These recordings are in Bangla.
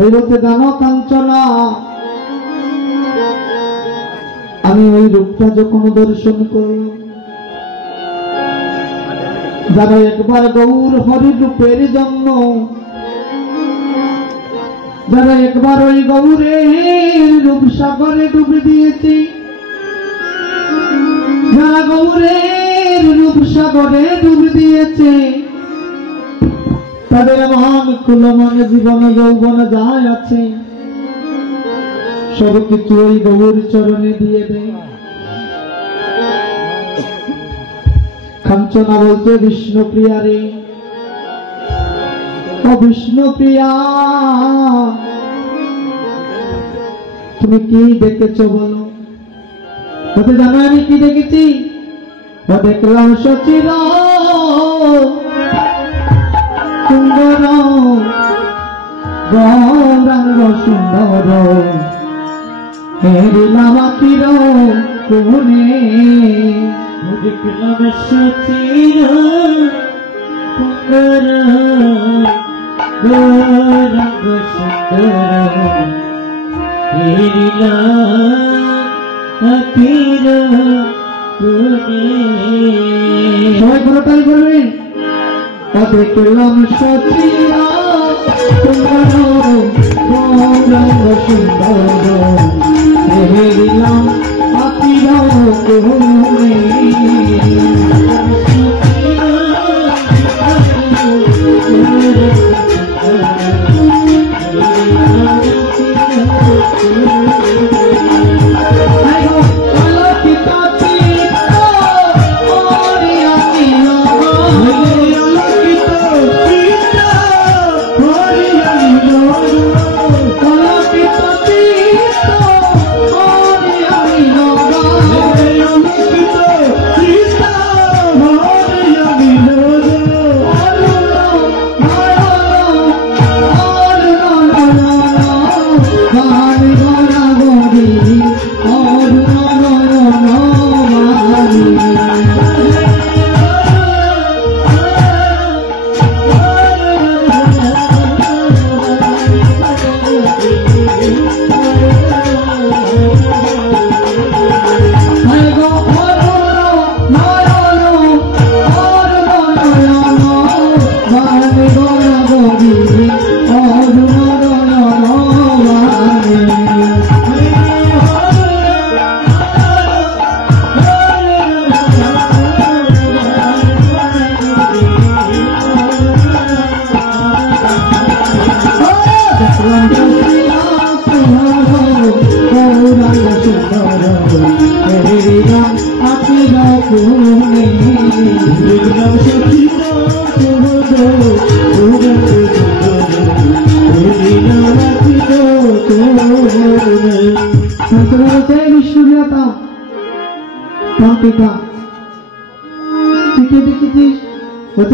বলতে জানো কাঞ্চনা, আমি ওই রূপটা যখন দর্শন করি, যারা একবার গৌর হরি রূপের জন্য, যারা একবার ওই গৌরের রূপ সাগরে ডুবে দিয়েছে, যারা গৌরের রূপ সাগরে ডুবে দিয়েছে, তাদের মন কুলমন জীবন যৌবন যায় আছে সব কিছু ওই গৌর চরণে দিয়ে দেয়। কাঞ্চনা বলতে বিষ্ণুপ্রিয়া রে, ও বিষ্ণুপ্রিয়া, তুমি কি দেখেছো বলো? বলতে জানো আমি কি দেখেছি? দেখলাম সচির সুন্দর গৌরাঙ্গ সুন্দর, হেরিলাম আখির কোণে। দেখলাম সচির সুন্দর গৌরাঙ্গ সুন্দর, হেরিলাম আখির কোণে। সবাই পুরোটাই করবেন। দেখলাম সচির সুন্দর গৌরাঙ্গ সুন্দর, হেরিলাম আখির কোণে।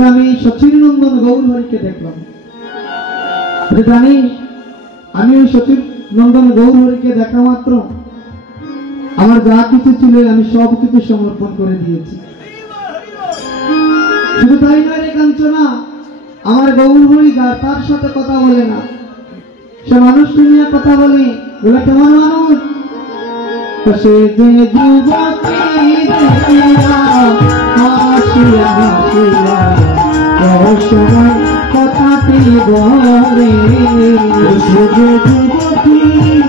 আমি সচির নন্দন গৌর হরিকে দেখলাম। জানি আমি ওই সচির নন্দন গৌর হরিকে দেখা মাত্র আমার যা কিছু ছিল আমি সব কিছু সমর্পণ করে দিয়েছি। শুধু তাই নয় রে কাঞ্চনা, আমার গৌর হরি তার সাথে কথা বলে না, সে মানুষকে নিয়ে কথা বলে। বলে কেমন মানুষ? সে যে যুবতী দেখিয়া হাসিয়া হাসিয়া রহস্যময় কথাটি বলে, সে যে যুবতী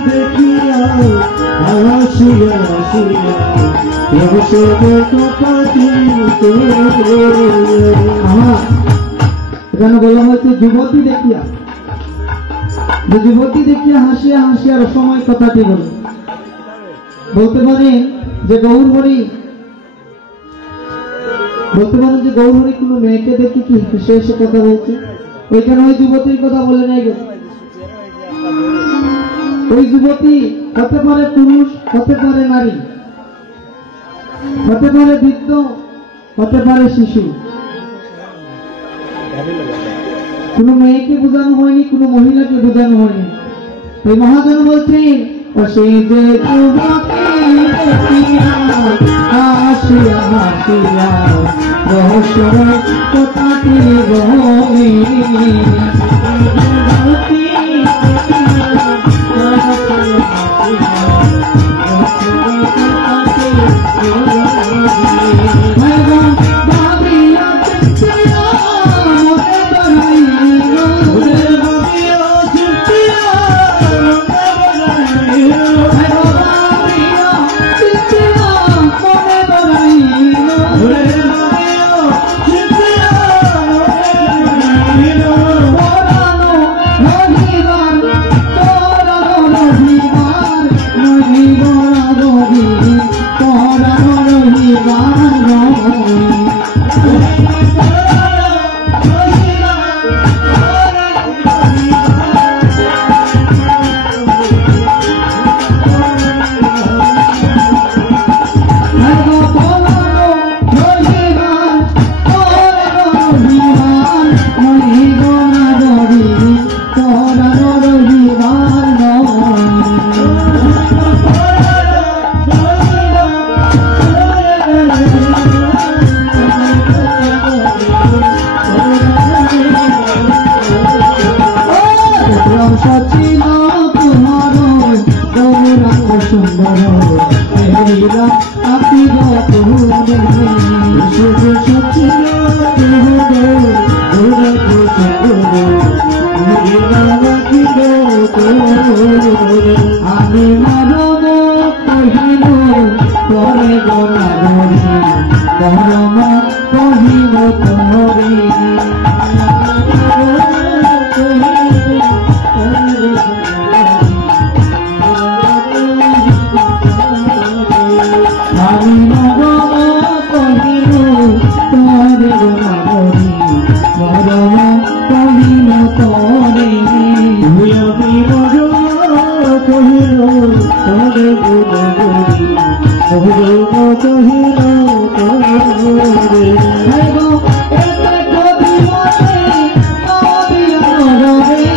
দেখিয়া হাসিয়া হাসিয়া রহস্যময় কথাটি বলে। এখানে বলা হয়েছে যুবতী দেখিয়া, যে যুবতী দেখিয়া হাসিয়া হাসিয়া রহস্যময় কথাটি বলে। বলতে পারেন যে গৌর হরি, বলতে পারেন যে গৌর হরি কোনো মেয়েকে দেখে কি হেসে হেসে কথা বলছে? ওইখানে ওই যুবতীর কথা বলে নাই গো। ওই যুবতী হতে পারে পুরুষ, হতে পারে নারী, হতে পারে বৃদ্ধ, হতে পারে শিশু। কোনো মেয়েকে বোঝানো হয়নি, কোনো মহিলাকে বোঝানো হয়নি। এই মহাজন বলছেন সে যে হাসিয়া হাসিয়া রহস্যময় কথাটি বলে। কহিল তরে আমি মরণ কহিল তরে গুণগুণী মরণ কহিল তরে গো এতে কদিবসে নদিয়া নগরে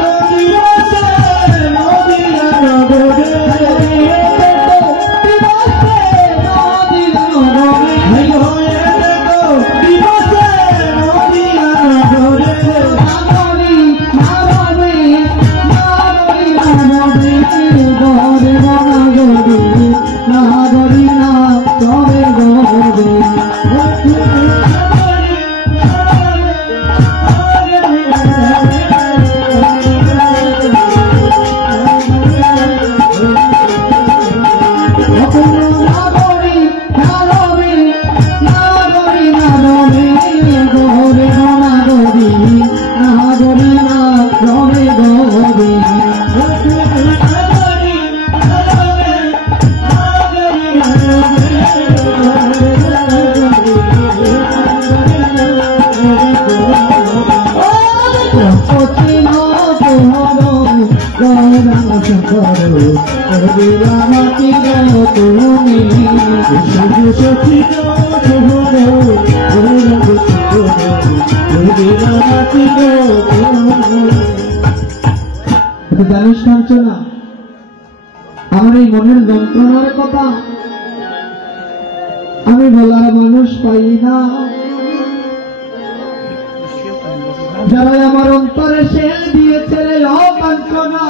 নদিয়া নগরে জানিস কাঞ্চনা, আমার এই মনের যন্ত্রণার কথা আমি বলার মানুষ পাই না। যারা আমার অন্তরে শেল দিয়েছে রে কাঞ্চনা,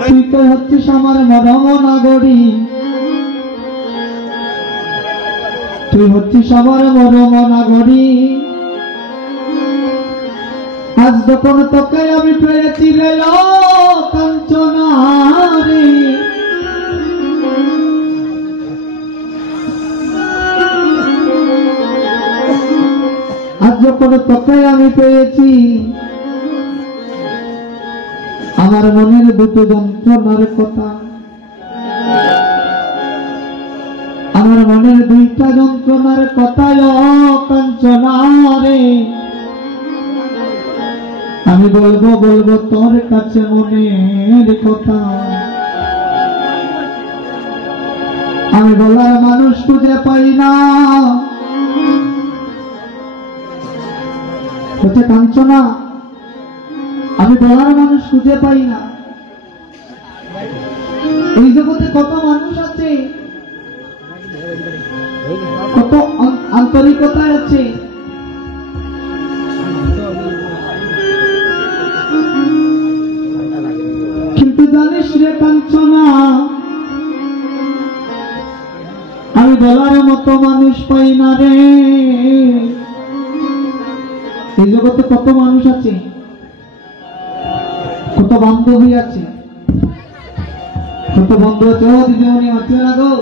তুই তো হচ্ছিস আমার মরম নাগরী, তুই হচ্ছিস আমার মরম নাগরী। আজ যখন তোকে আমি পেয়েছি রে কাঞ্চনা রে, আজ যখন তোকে আমি পেয়েছি, আমার মনের দুটো যন্ত্রণার কথা, আমার মনের দুইটা যন্ত্রণার কথা কাঞ্চনা রে, আমি বলবো বলবো তোর কাছে মনের কথা, আমি বলার মানুষ খুঁজে পাই না। বলছে কাঞ্চনা, আমি বলার মানুষ খুঁজে পাই না। এই জগতে কত মানুষ আছে, কত আন্তরিকতা আছে, কিন্তু জানিস রে কাঞ্চনা, আমি বলার মতো মানুষ পাই না রে। এই জগতে কত মানুষ আছে, কত বান্ধবী আছে, কত বন্ধু আছে। ও দিদিমণি আছে না গো,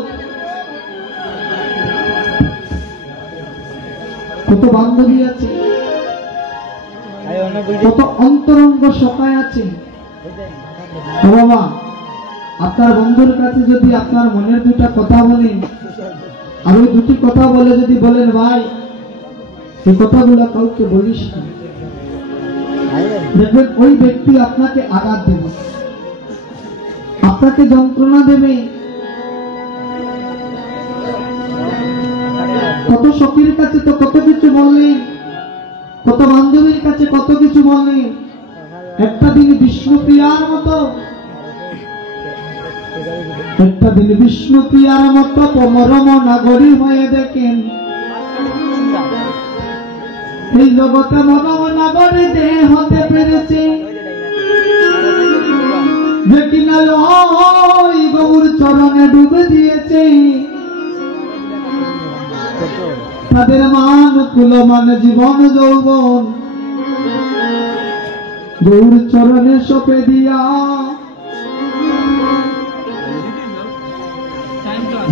কত বান্ধবী আছে, কত অন্তরঙ্গ সখায় আছে। ও বাবা, আপনার বন্ধুর কাছে যদি আপনার মনের দুটা কথা বলেন, আর ওই দুটি কথা বলে যদি বলেন ভাই এই কথাগুলো কাউকে বলিস না, দেখবেন ওই ব্যক্তি আপনাকে আঘাত দেবে, আপনাকে যন্ত্রণা দেবে। কত সখীর কাছে তো কত কিছু বললেন, কত বান্ধবীর কাছে কত কিছু বললেন, একটা দিন বিষ্ণুপ্রিয়ার মতো, একটা দিন বিষ্ণুপ্রিয়ার মতো পরম নাগরী হয়ে দেখেন এই জগতে মরম নাগরী দেহ হতে পেরেছে, যে কিনা ওই গৌর চরণে ডুবে দিয়েছে। তাদের মান কুলমান জীবন যৌবন গৌর চরণে সপে দিয়া,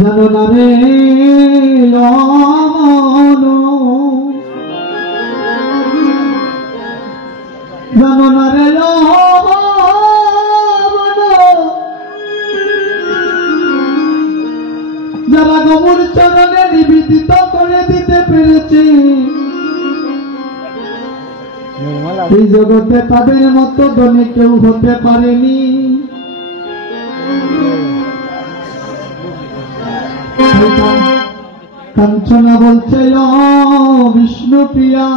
জানো না রে জানো না রে যারা গৌর চরণে নিবেদিত করে দিতে পেরেছে, এই জগতে তাদের মতো ধনী কেউ হতে পারেনি। কাঞ্চনা বলছে ও বিষ্ণু প্রিয়া,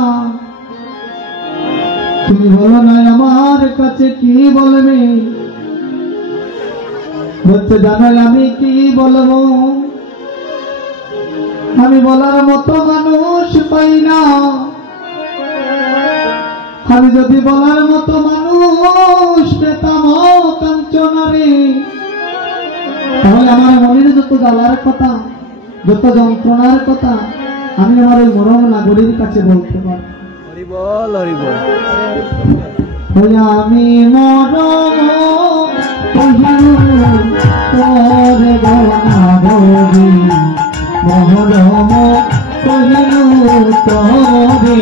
তুমি বলো না আমার কাছে কি বলবে? বলছে জানাই আমি কি বলবো, আমি বলার মতো মানুষ পাই না। আমি যদি বলার মতো মানুষ পেতাম কাঞ্চনারে, তাহলে আমার মনের যত জ্বালার কথা, যত যন্ত্রণার কথা আমি আমার ওই মরম নাগরীর কাছে বলতে পারি। হরিবল হরিবল। আমি মরম তোরে গনাগরি, মরম কহিলু তোরে।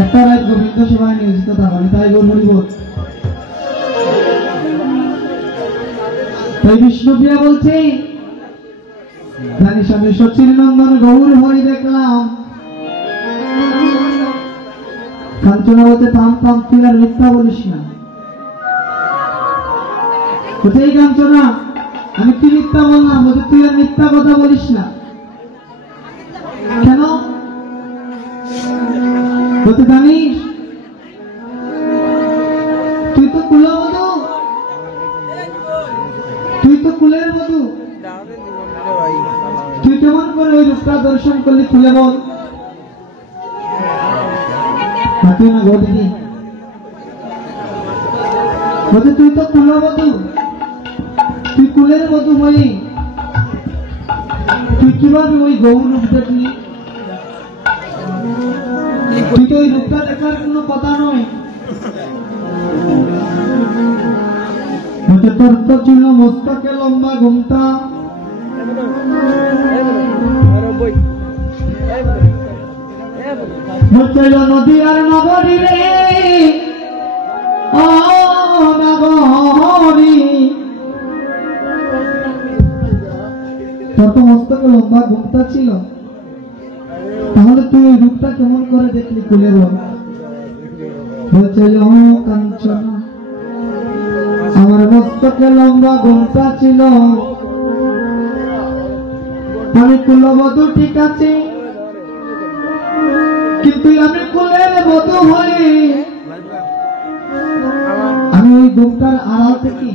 একটা রাত গোবিন্দ সেবায় নিয়োজিত থাকবেন, তাই বলব। তাই বিষ্ণুপ্রিয়া বলছে, জানিস আমি সচির নন্দন গৌর হরি দেখলাম। কাঞ্চনা বলতে থাম থাম, তুই আর মিথ্যা বলিস না। কোথায় কাঞ্চনা? আমি কি মিথ্যা বললাম? বলছে তুই আর মিথ্যা কথা বলিস না। কেন? বলতে জানিস তুই তো কুলবধূ, তুই তো কুলের বধূ, তুই কেমন করে ওই রূপটা দর্শন করলি খুলে বল। তুই না গো দিদি, বলছে তুই তো কুলবধূ, তুই কুলের বধূ হয়ে তুই কিভাবে ওই গৌর রূপ দেখলি? তুই তো ওই রূপটা দেখার কোনো কথা নয়। তোর তো ছিল মস্তকে লম্বা ঘুমটা, নদী আর নগরী রে ও নগরী, তোর তো মস্তকে লম্বা ঘুমটা ছিল, তাহলে তুই ওই রূপটা কেমন করে দেখলি খুলে বল। বলছে ও কাঞ্চনা, আমার মস্তকে লম্বা ঘুমটা ছিল, আমি কুলবধূ ঠিক আছে, কিন্তু আমি কুলের বধূ হই, আমি ওই ঘুমটার আড়াল থেকে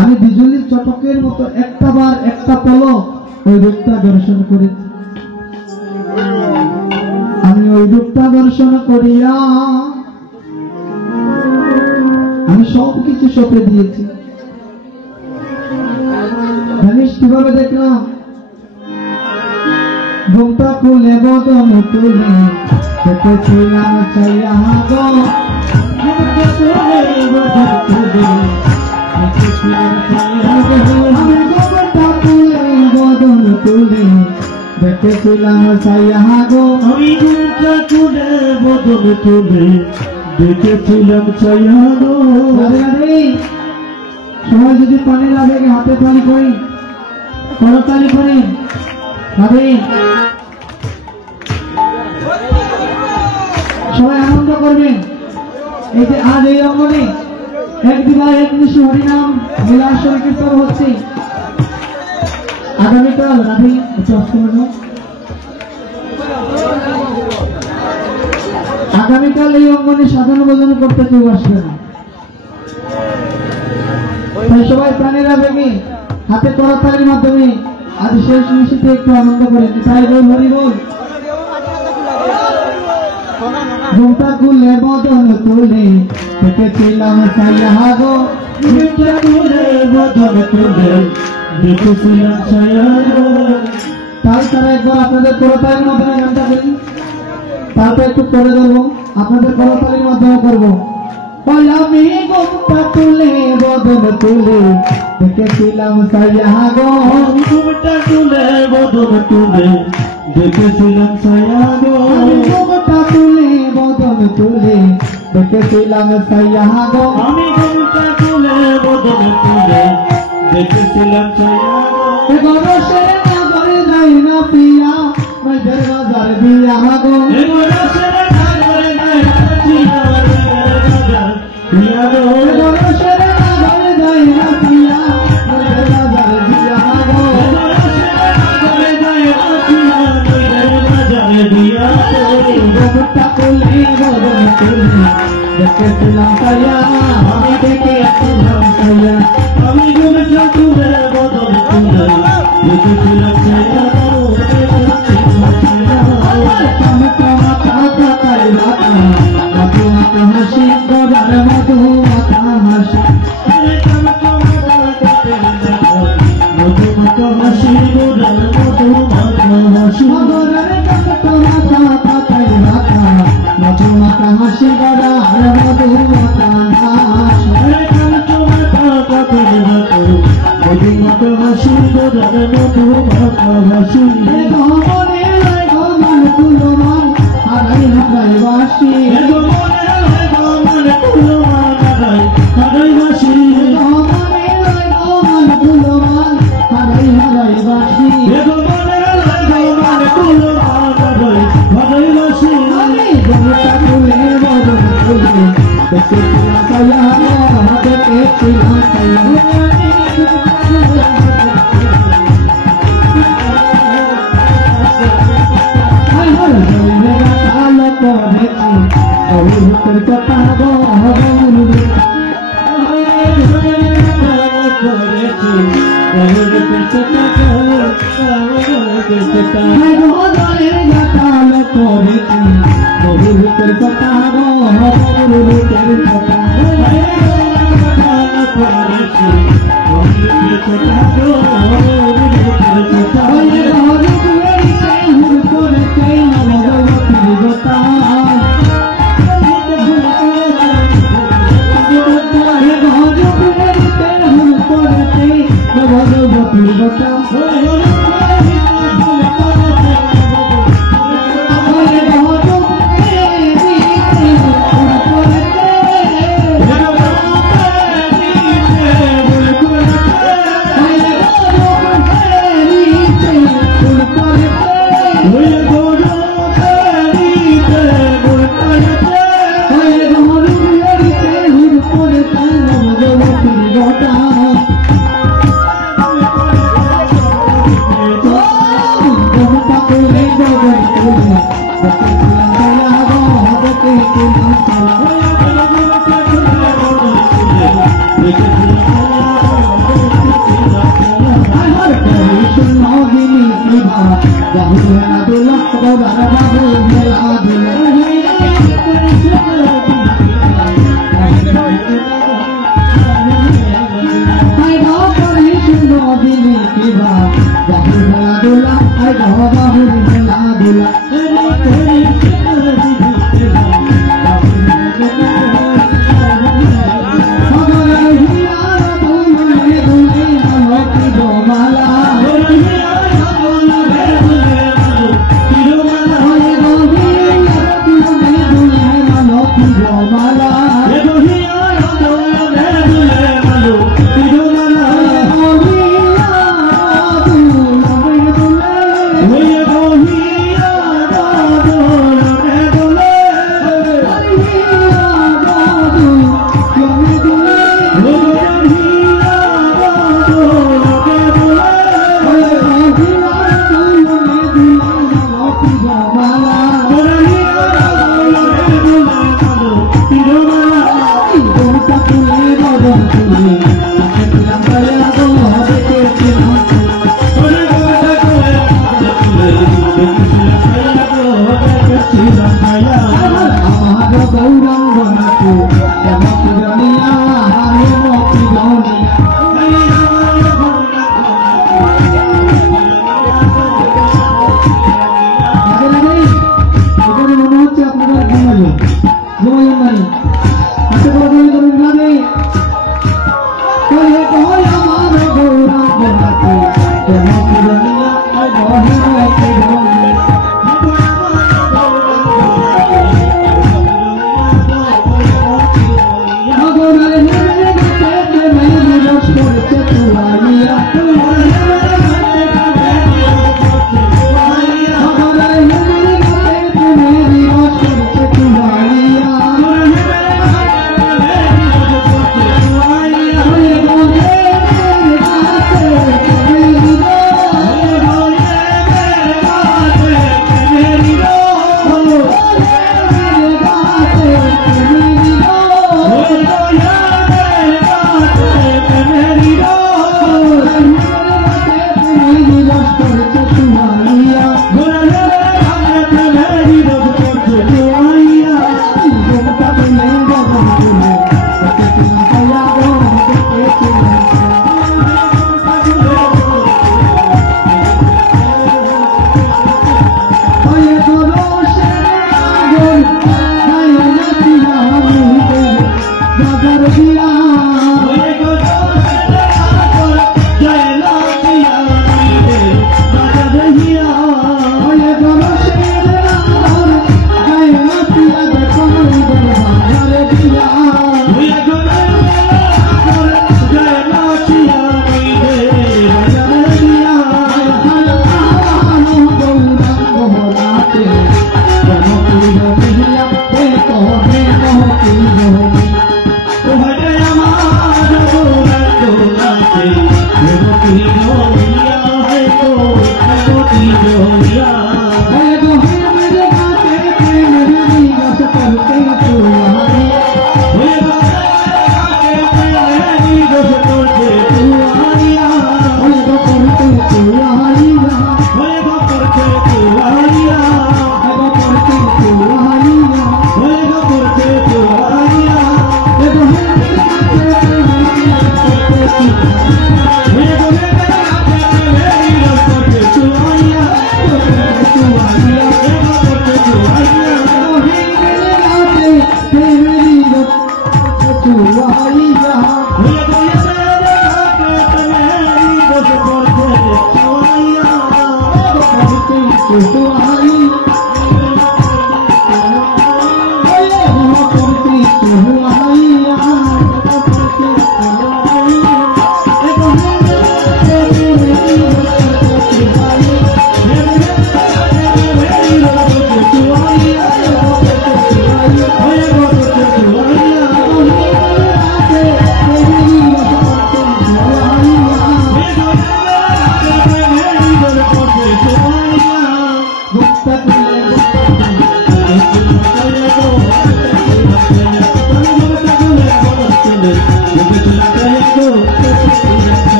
আমি বিজুলির চটকের মতো একটা বার একটা পলক ওই রূপটা দর্শন করেছি। আমি ওই রূপটা দর্শন করিয়া আমি সবকিছু সঁপে দিয়েছি। জানিস কিভাবে দেখলাম? ঘুমটা খুলে বদন তুলে দেখেছিলাম চাইয়া গো, ঘুমটা খুলে বদন তুলে দেখেছিলাম চাইয়া গো, আমি ঘুমটা খুলে বদন তুলে দেখেছিলাম চাইয়া গো, আমি ঘুমটা খুলে বদন তুলে দেখেছিলাম চাইয়া গো। সবাই যদি পানি লাগে হাতে তালি করি, করতালি করি, সবাই আনন্দ করবেন। এই যে আজ এই অঙ্গনে এক দিবা এক নিশি হরিনাম লীলা সংকীর্তন হচ্ছে। আগামীকাল রাধে আগামীকাল এই অঙ্গনে সাধন ভোজন করতে কেউ আসবে না, তাই সবাই প্রাণীরা ভেঙে হাতে করতালির মাধ্যমে আজ শেষ নিশিতে একটু আনন্দ করেন। তাই বল হরি বল। ঘুমটা খুলে বদন তুলে দেখেছিলাম চাইয়া গো, ঘুমটা খুলে বদন তুলে দেখেছিলাম চাইয়া গো। তাই তারা একবার আপনাদের করতালির মাধ্যমে গানটা করি, তারপর একটু করে ধরবো, আপনাদের করতালির মাধ্যমে করবো। আমি ঘুমটা তুলে বদন তুলে দেখেছিলাম চাইয়া গো, ঘুমটা খুলে বদন তুলে দেখেছিলাম চাইয়া গো, ঘুমটা তুলে বদন তুলে দেখেছিলাম চাইয়া গো, আমি ঘুমটা খুলে বদন তুলে দেখেছিলাম চাইয়া গো। গরসের নগরে যাই না পিয়া মাঝের বাজার দিয়া গো, গরসের নগরে যাই না পিয়া গরসের নগরে যাই না পিয়া মাঝের বাজার দিয়া গো, ঘুমটা খুলে বদন তুলে দেখেছিলাম চাইয়া, আমি দেখেছিলাম চাইয়া, আমি ঘুমটা তুলে বদন তুলে দেখেছিলাম চাইয়া গো। হাসি গড়ার মধু মাথা হাসি, মধুমাতা হাসি গোড়ার মধুমাতা হাসি, মগরের কত মাথা পাতাই মাথা মধু মাথা হাসি গড়ার মধু মাথা হাসি, মধুমাতা হাসি গোড়ার মধুমাতা হাসি। গমনে গমন কুলমান হারাই হারাই বাসি, গমনে গমন কুলমান হারাই বাসি, গমনে গমন কুলমান হারাই হারাই বাসি, গমনে গমন কুলমান হারাই বাসি। আমি ঘুমটা খুলে বদন তুলে দেখেছিলাম চাইয়া দেখেছিলাম চাইয়া,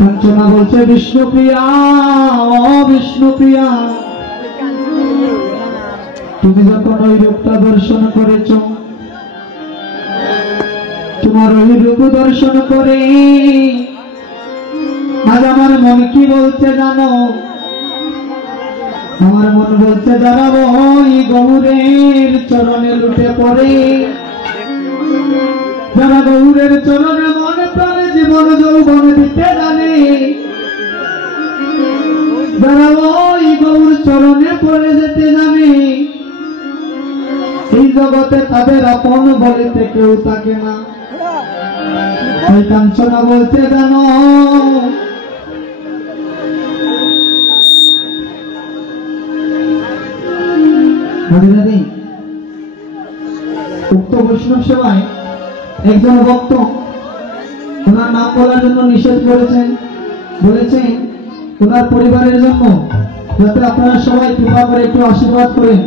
কাঞ্চনা বলছে বিষ্ণুপ্রিয়া, ও বিষ্ণুপ্রিয়া, তুমি যখন ওই রূপটা দর্শন করেছ, তোমার ওই রূপ দর্শন করে আজ আমার মন কি বলছে জানো? আমার মন বলছে দাঁড়াবো ওই গৌরের চরণে লুটে পড়ে, যারা গৌরের চরণে মনে প্রাণে জীবন যৌবন দিতে জানে, যারা ওই গৌর চরণে পড়ে যেতে জানে, এই জগতে তাদের আপন বলিতে কেউ থাকে না। ওই কাঞ্চনা বলতে জানো উক্ত বৈষ্ণব সেবায় একজন ভক্ত ওনার নাম বলার জন্য নিষেধ করেছেন, বলেছেন ওনার পরিবারের জন্য যাতে আপনারা সবাই কৃপা করে একটু আশীর্বাদ করেন,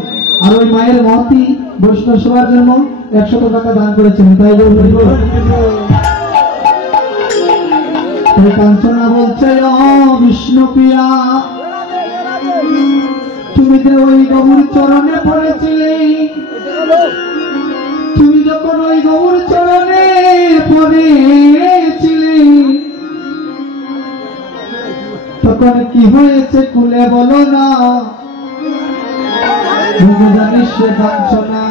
আর ওই মায়ের মহতি বৈষ্ণব সেবার জন্য 100 টাকা দান করেছেন। তাই কাঞ্চনা বলছে ও বিষ্ণুপ্রিয়া, তুমি যে ওই গৌর চরণে পড়েছিলে, তুমি যখন ওই গৌর চরণে পড়েছিলে তখন কি হয়েছে খুলে বলো না? তুমি জানিস সে কাঞ্চনা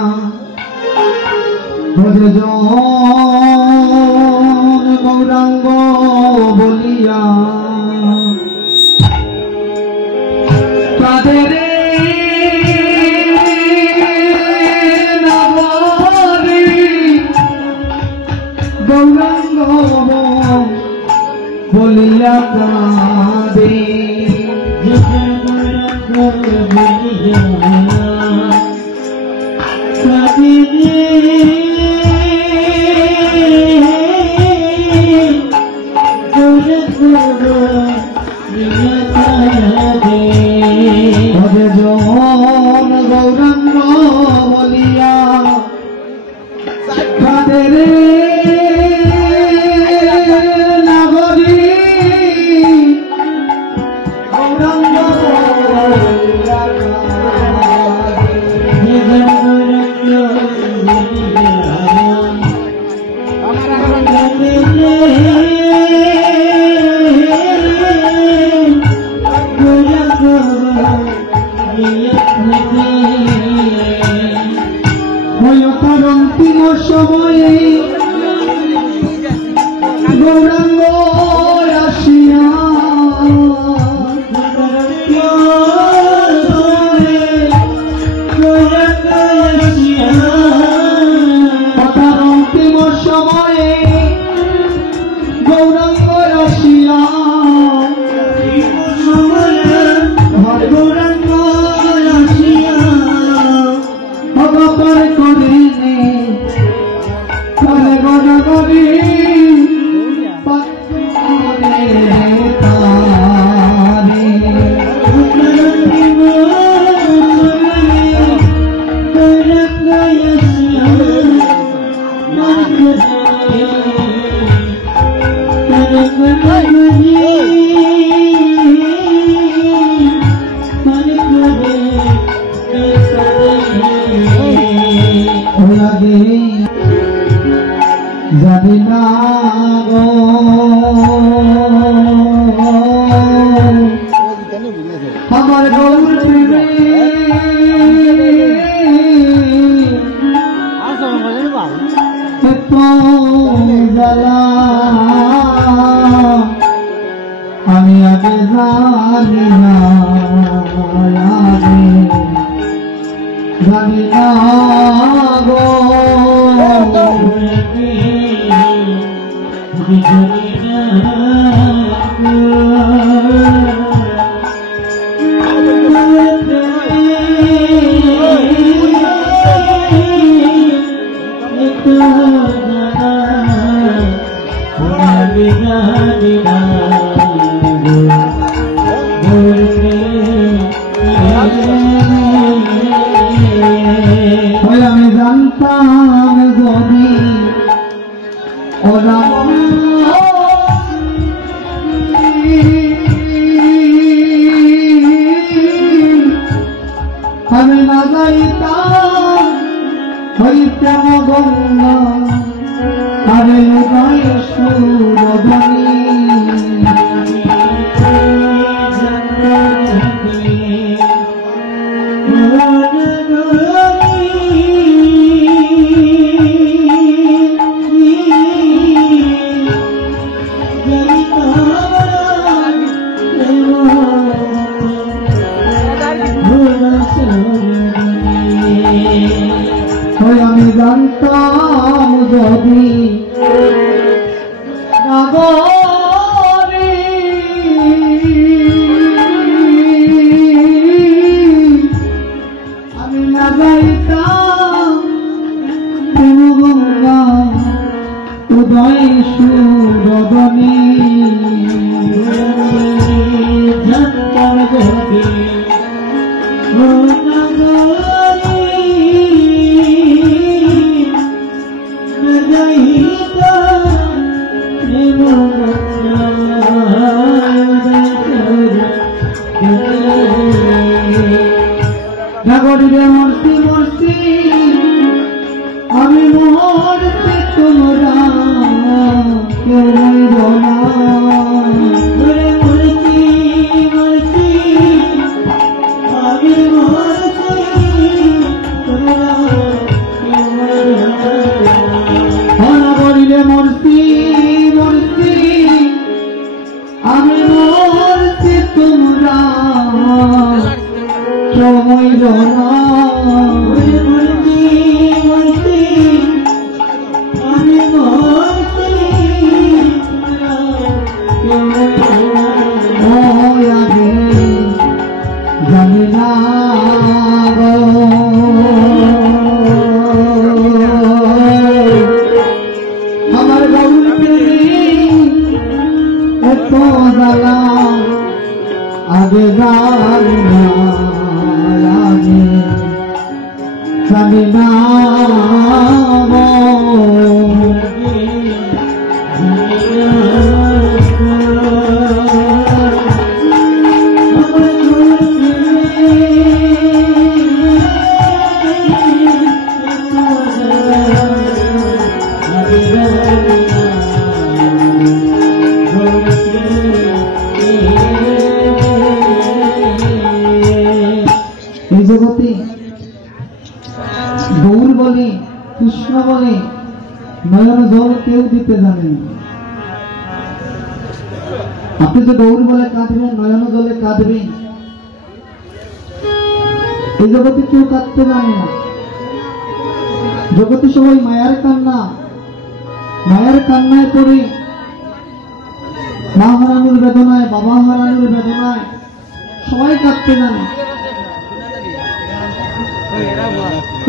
ভজে জন গৌরাঙ্গ বলিয়া কাদের গৌরাঙ্গ বলিয়া কাঁদে, গৌরাঙ্গ বলিয়া কাঁদে রে অন্তিম সময়ে গৌরাঙ্গ আসিয়া অন্তিম সময়ে গৌরাঙ্গ আসিয়া গৌরাঙ্গ আসিয়া অবতার করিলে করে গণগরি জানি না গো আমার গৌর প্রেমে এত জ্বালা আমি আগে জানি না জানি না গো আমি জানতাম যদি ওরা আমি না যাইতাম হইতে মগন্য আরে উদয় সুরধনী আমি জানতাম যদি নাগরে আমি না যাইতাম গঙ্গা উদয় সুরধনী জানতাম যদি নাগরিকে মরছি মরছি আমি মরছি তোমরা কেউ রইল না মরছি মরছি আমি মরছি তোমরা কেউ রইল না নাগরিকে মরছি মরছি আমি মরছি তোমরা সময় জনা আমি জানি না আমার গৌর এত জ্বালা আগে জানি না জানি না এই জগতে গৌর বলে কৃষ্ণ বলে নয়ন জল কেউ দিতে জানে না। আপনি যে গৌর বলে কাঁদবেন নয়ন জলে কাঁদবেন, এই জগতে কেউ কাঁদতে জানে না। জগতে সবাই মায়ার কান্না, মায়ের কান্নায় পড়ে মা হারানোর বেদনায়, বাবা হারানোর বেদনায় সবাই কাঁদতে জানে।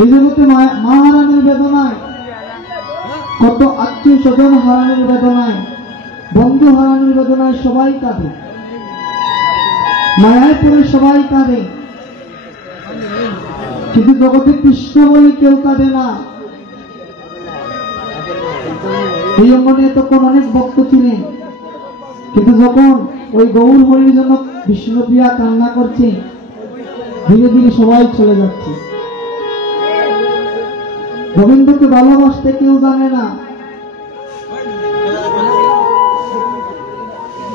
এই জগতে মা হারানোর বেদনায়, কত আত্মীয় স্বজন হারানোর বেদনায়, বন্ধু হারানোর বেদনায় সবাই কাঁদে, মায়ায় পড়ে সবাই কাঁদে। কিন্তু জগতে কৃষ্ণ বলে কেউ কাঁদে না। এই অঙ্গনে তখন অনেক ভক্ত ছিলেন, কিন্তু যখন ওই গৌর হরির জন্য বিষ্ণুপ্রিয়া কান্না করছে, ধীরে ধীরে সবাই চলে যাচ্ছে। গোবিন্দকে ভালোবাসতে কেউ জানে না,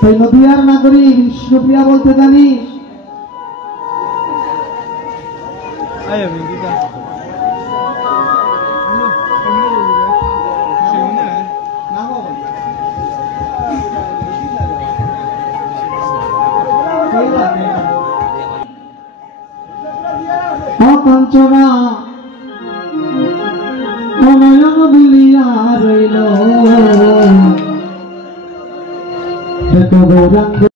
তাই নদিয়ার নাগরী বিষ্ণুপ্রিয়া বলতে জানিস অকাঞ্চনা অনয়ন বুলিয়া রইল।